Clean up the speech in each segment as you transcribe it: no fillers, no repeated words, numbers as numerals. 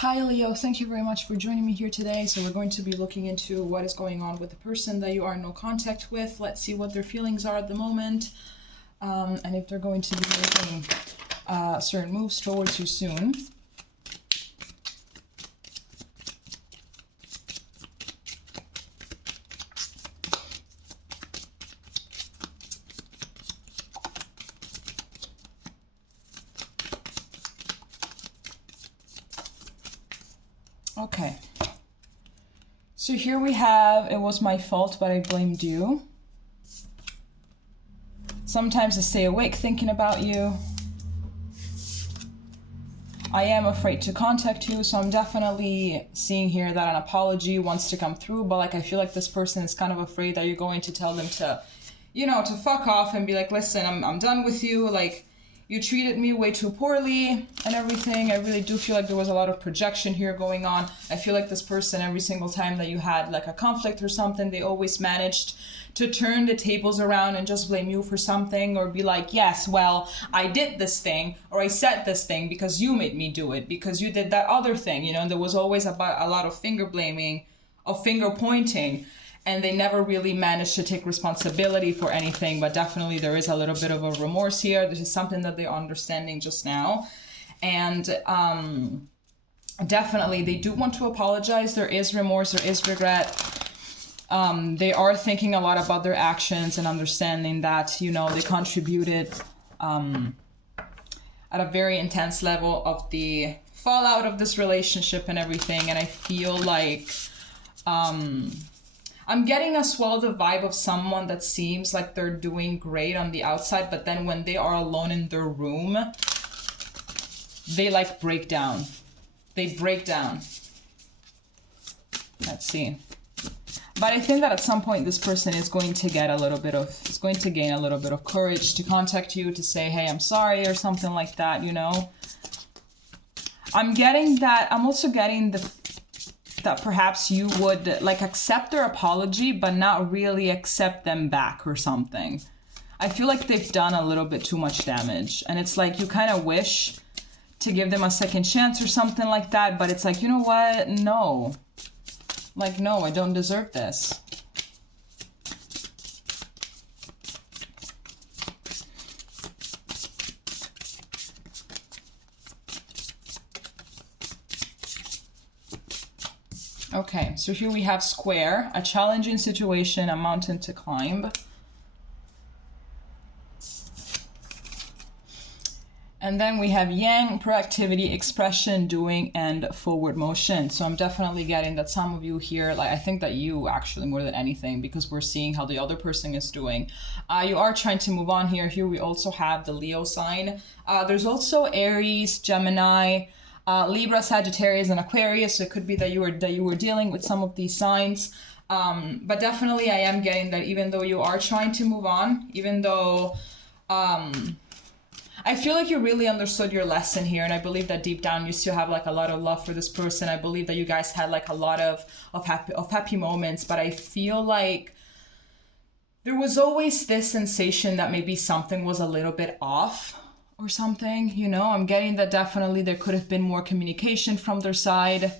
Hi Leo, thank you very much for joining me here today. So we're going to be looking into what is going on with the person that you are in no contact with. Let's see what their feelings are at the moment, and if they're going to be making certain moves towards you soon. Okay, so here we have, it was my fault, but I blamed you. Sometimes I stay awake thinking about you. I am afraid to contact you, so I'm definitely seeing here that an apology wants to come through, but like I feel like this person is kind of afraid that you're going to tell them to, you know, to fuck off and be like, listen, I'm done with you, like, you treated me way too poorly and everything. I really do feel like there was a lot of projection here going on. I feel like this person, every single time that you had like a conflict or something, they always managed to turn the tables around and just blame you for something, or be like, yes, well, I did this thing, or I said this thing because you made me do it, because you did that other thing, you know, and there was always about a lot of finger blaming, of finger pointing. And they never really managed to take responsibility for anything, but definitely there is a little bit of a remorse here. This is something that they're understanding just now. And definitely they do want to apologize. There is remorse, there is regret. They are thinking a lot about their actions and understanding that, you know, they contributed at a very intense level of the fallout of this relationship and everything. And I feel like... I'm getting as well the vibe of someone that seems like they're doing great on the outside, but then when they are alone in their room, they like break down. They break down. Let's see. But I think that at some point this person is going to gain a little bit of courage to contact you, to say, hey, I'm sorry, or something like that, you know? I'm getting that. I'm also getting that perhaps you would like accept their apology, but not really accept them back or something. I feel like they've done a little bit too much damage, and it's like you kind of wish to give them a second chance or something like that, but it's like, you know what? No. Like, no, I don't deserve this. Okay, so here we have square, a challenging situation, a mountain to climb. And then we have yang, proactivity, expression, doing, and forward motion. So I'm definitely getting that some of you here, like I think that you actually more than anything, because we're seeing how the other person is doing. You are trying to move on here. Here we also have the Leo sign. There's also Aries, Gemini, Libra, Sagittarius, and Aquarius. So it could be that you were dealing with some of these signs. But definitely I am getting that even though you are trying to move on, even though I feel like you really understood your lesson here, and I believe that deep down you still have like a lot of love for this person. I believe that you guys had like a lot of happy moments, but I feel like there was always this sensation that maybe something was a little bit off or something, you know? I'm getting that definitely there could have been more communication from their side.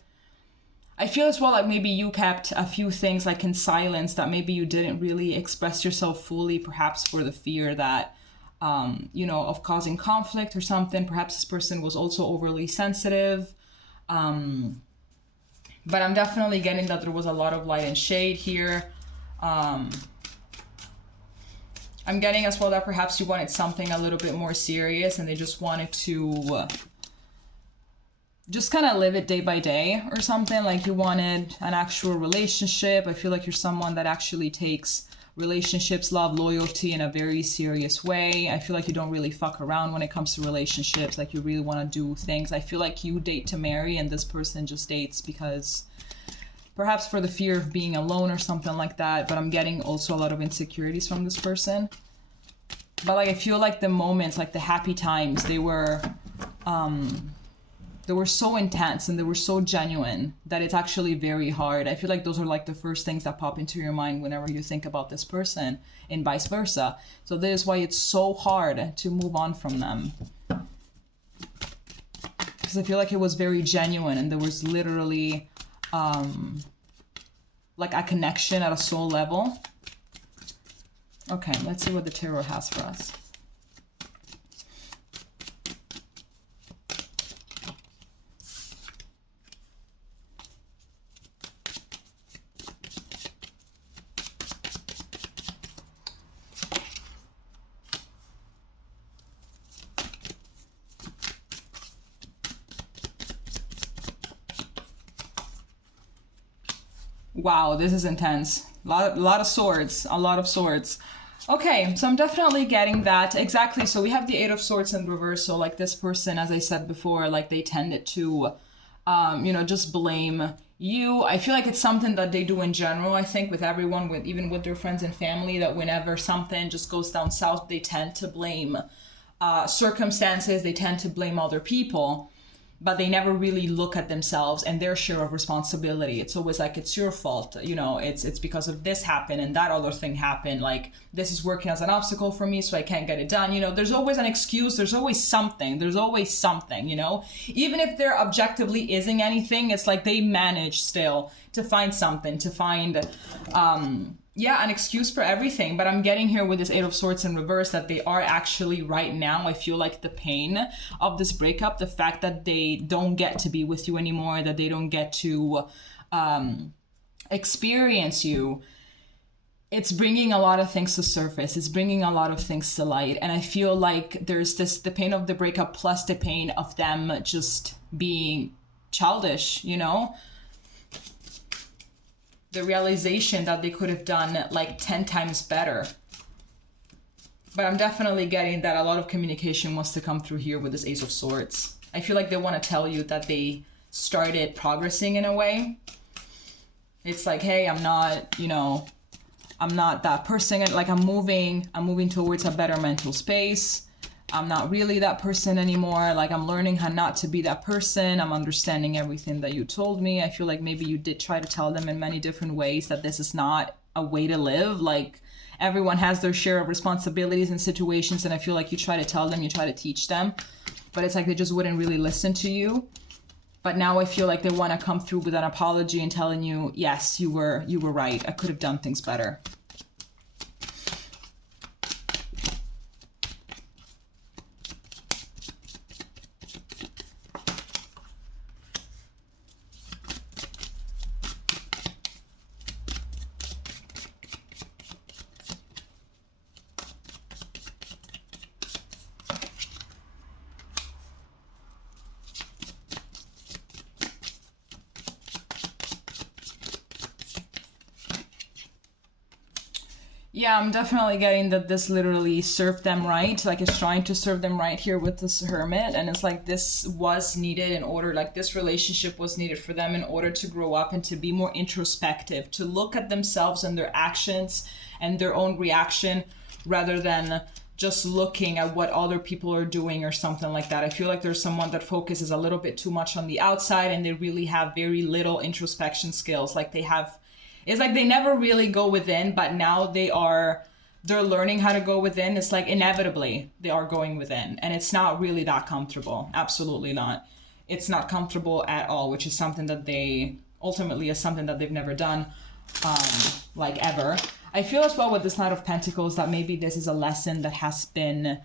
I feel as well like maybe you kept a few things like in silence, that maybe you didn't really express yourself fully, perhaps for the fear that, you know, of causing conflict or something. Perhaps this person was also overly sensitive. But I'm definitely getting that there was a lot of light and shade here. I'm getting as well that perhaps you wanted something a little bit more serious and they just wanted to just kind of live it day by day or something. Like you wanted an actual relationship. I feel like you're someone that actually takes relationships, love, loyalty in a very serious way. I feel like you don't really fuck around when it comes to relationships. Like you really want to do things. I feel like you date to marry and this person just dates because perhaps for the fear of being alone or something like that. But I'm getting also a lot of insecurities from this person. But like I feel like the moments, like the happy times, they were so intense and they were so genuine that it's actually very hard. I feel like those are like the first things that pop into your mind whenever you think about this person, and vice versa. So this is why it's so hard to move on from them. Because I feel like it was very genuine and there was literally like a connection at a soul level. Okay, let's see what the tarot has for us. Wow, this is intense. A lot of swords, a lot of swords. Okay, so I'm definitely getting that. Exactly, so we have the Eight of Swords in reverse. So like this person, as I said before, like they tended to, you know, just blame you. I feel like it's something that they do in general, I think, with everyone, with even with their friends and family, that whenever something just goes down south, they tend to blame circumstances, they tend to blame other people. But they never really look at themselves and their share of responsibility. It's always like, it's your fault, you know, it's because of this happened and that other thing happened. Like, this is working as an obstacle for me, so I can't get it done. You know, there's always an excuse. There's always something, you know, even if there objectively isn't anything, it's like they manage still to find something, to find, yeah, an excuse for everything. But I'm getting here with this Eight of Swords in reverse that they are actually right now, I feel like the pain of this breakup, the fact that they don't get to be with you anymore, that they don't get to experience you, it's bringing a lot of things to surface. It's bringing a lot of things to light. And I feel like there's the pain of the breakup plus the pain of them just being childish, you know? The realization that they could have done like 10 times better. But I'm definitely getting that a lot of communication wants to come through here with this Ace of Swords. I feel like they want to tell you that they started progressing in a way. It's like, hey, I'm not, you know, I'm not that person. Like I'm moving towards a better mental space. I'm not really that person anymore. Like I'm learning how not to be that person. I'm understanding everything that you told me. I feel like maybe you did try to tell them in many different ways that this is not a way to live. Like everyone has their share of responsibilities and situations. And I feel like you try to tell them, you try to teach them, but it's like they just wouldn't really listen to you. But now I feel like they want to come through with an apology and telling you, yes, you were right. I could have done things better. Yeah, I'm definitely getting that this literally served them right. Like it's trying to serve them right here with this Hermit. And it's like this was needed in order, like this relationship was needed for them in order to grow up and to be more introspective, to look at themselves and their actions and their own reaction rather than just looking at what other people are doing or something like that. I feel like there's someone that focuses a little bit too much on the outside and they really have very little introspection skills. Like they have, it's like they never really go within, but now they're learning how to go within. It's like inevitably they are going within, and it's not really that comfortable. Absolutely not. It's not comfortable at all, which is something that they've never done, like ever. I feel as well with this Knight of Pentacles that maybe this is a lesson that has been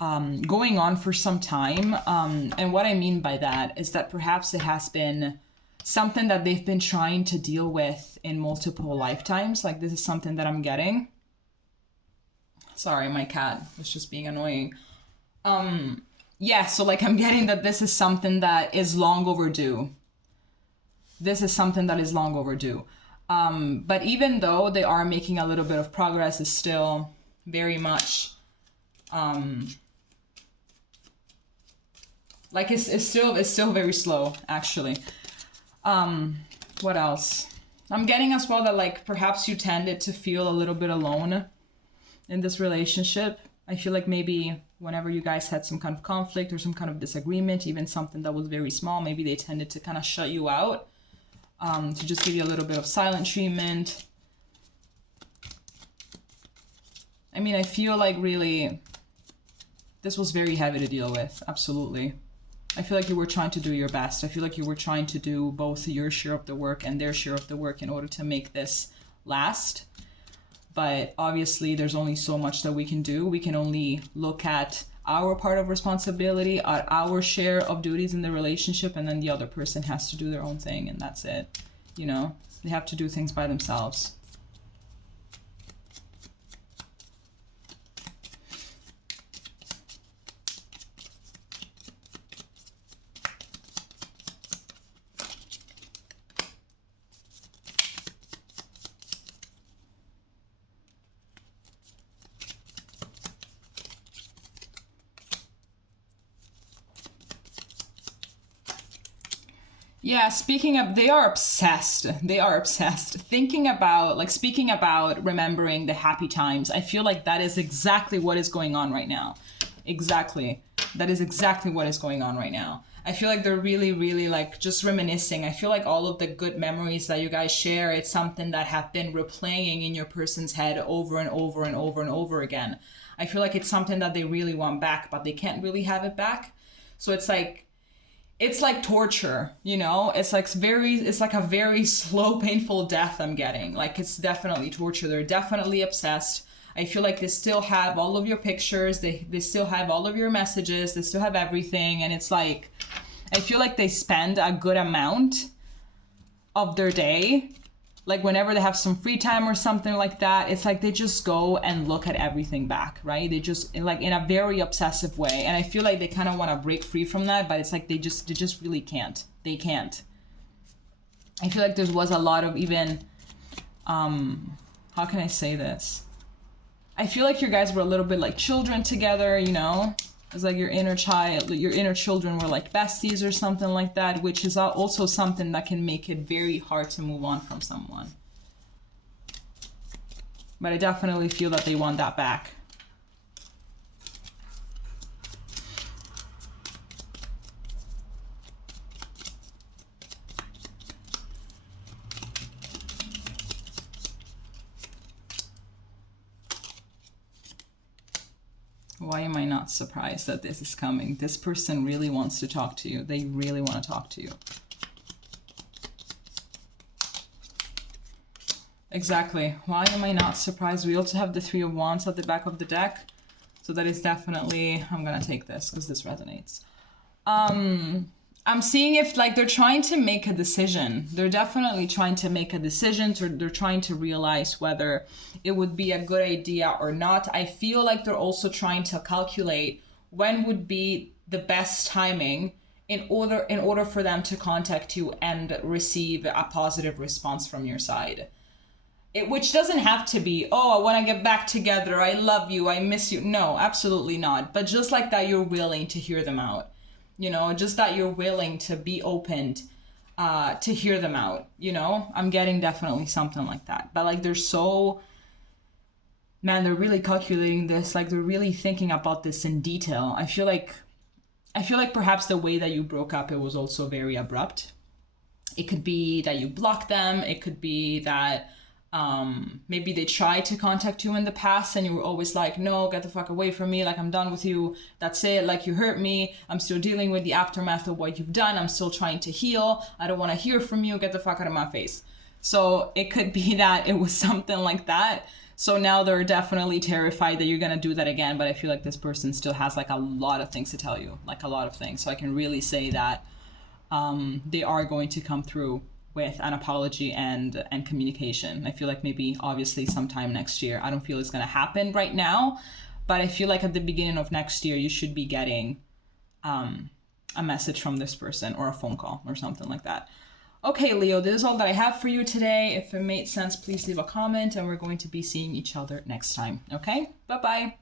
going on for some time. And what I mean by that is that perhaps it has been something that they've been trying to deal with in multiple lifetimes. Like this is something that I'm getting. Sorry, my cat was just being annoying. Yeah, so like I'm getting that this is something that is long overdue. This is something that is long overdue. But even though they are making a little bit of progress, it's still very much, like it's still very slow, actually. What else? I'm getting as well that like perhaps you tended to feel a little bit alone in this relationship. I feel like maybe whenever you guys had some kind of conflict or some kind of disagreement, even something that was very small, maybe they tended to kind of shut you out, to just give you a little bit of silent treatment. I mean, I feel like really this was very heavy to deal with. Absolutely. I feel like you were trying to do your best. I feel like you were trying to do both your share of the work and their share of the work in order to make this last. But obviously there's only so much that we can do. We can only look at our part of responsibility, at our share of duties in the relationship, and then the other person has to do their own thing, and that's it. You know, they have to do things by themselves. Yeah, speaking of, they are obsessed. They are obsessed. Thinking about, like, speaking about remembering the happy times. I feel like that is exactly what is going on right now. Exactly. That is exactly what is going on right now. I feel like they're really, really, like, just reminiscing. I feel like all of the good memories that you guys share, it's something that have been replaying in your person's head over and over and over and over again. I feel like it's something that they really want back, but they can't really have it back. So it's like torture, you know? It's like a very slow, painful death I'm getting. Like, it's definitely torture. They're definitely obsessed. I feel like they still have all of your pictures. They still have all of your messages. They still have everything. And it's like, I feel like they spend a good amount of their day, like whenever they have some free time or something like that, it's like they just go and look at everything back, right? They just, like, in a very obsessive way. And I feel like they kind of want to break free from that, but it's like they just really can't. They can't. I feel like there was a lot of even, how can I say this? I feel like you guys were a little bit like children together, you know? It's like your inner children were like besties or something like that, which is also something that can make it very hard to move on from someone. But I definitely feel that they want that back. Why am I not surprised that this is coming? This person really wants to talk to you. They really want to talk to you. Exactly. Why am I not surprised? We also have the Three of Wands at the back of the deck. So that is definitely, I'm going to take this because this resonates. I'm seeing if, like, they're trying to make a decision. They're definitely trying to make a decision. They're trying to realize whether it would be a good idea or not. I feel like they're also trying to calculate when would be the best timing in order for them to contact you and receive a positive response from your side. Which doesn't have to be, oh, I want to get back together, I love you, I miss you. No, absolutely not. But just like that, you're willing to hear them out. You know, just that you're willing to be opened to hear them out, you know? I'm getting definitely something like that. But, like, they're so, man, they're really calculating this. Like, they're really thinking about this in detail. I feel like perhaps the way that you broke up, it was also very abrupt. It could be that you blocked them. It could be that maybe they tried to contact you in the past and you were always like, no, get the fuck away from me. Like, I'm done with you. That's it. Like, you hurt me. I'm still dealing with the aftermath of what you've done. I'm still trying to heal. I don't want to hear from you. Get the fuck out of my face. So it could be that it was something like that. So now they're definitely terrified that you're going to do that again. But I feel like this person still has, like, a lot of things to tell you, like a lot of things. So I can really say that they are going to come through with an apology and communication. I feel like maybe obviously sometime next year. I don't feel it's going to happen right now, but I feel like at the beginning of next year, you should be getting a message from this person or a phone call or something like that. Okay, Leo, this is all that I have for you today. If it made sense, please leave a comment and we're going to be seeing each other next time. Okay, bye-bye.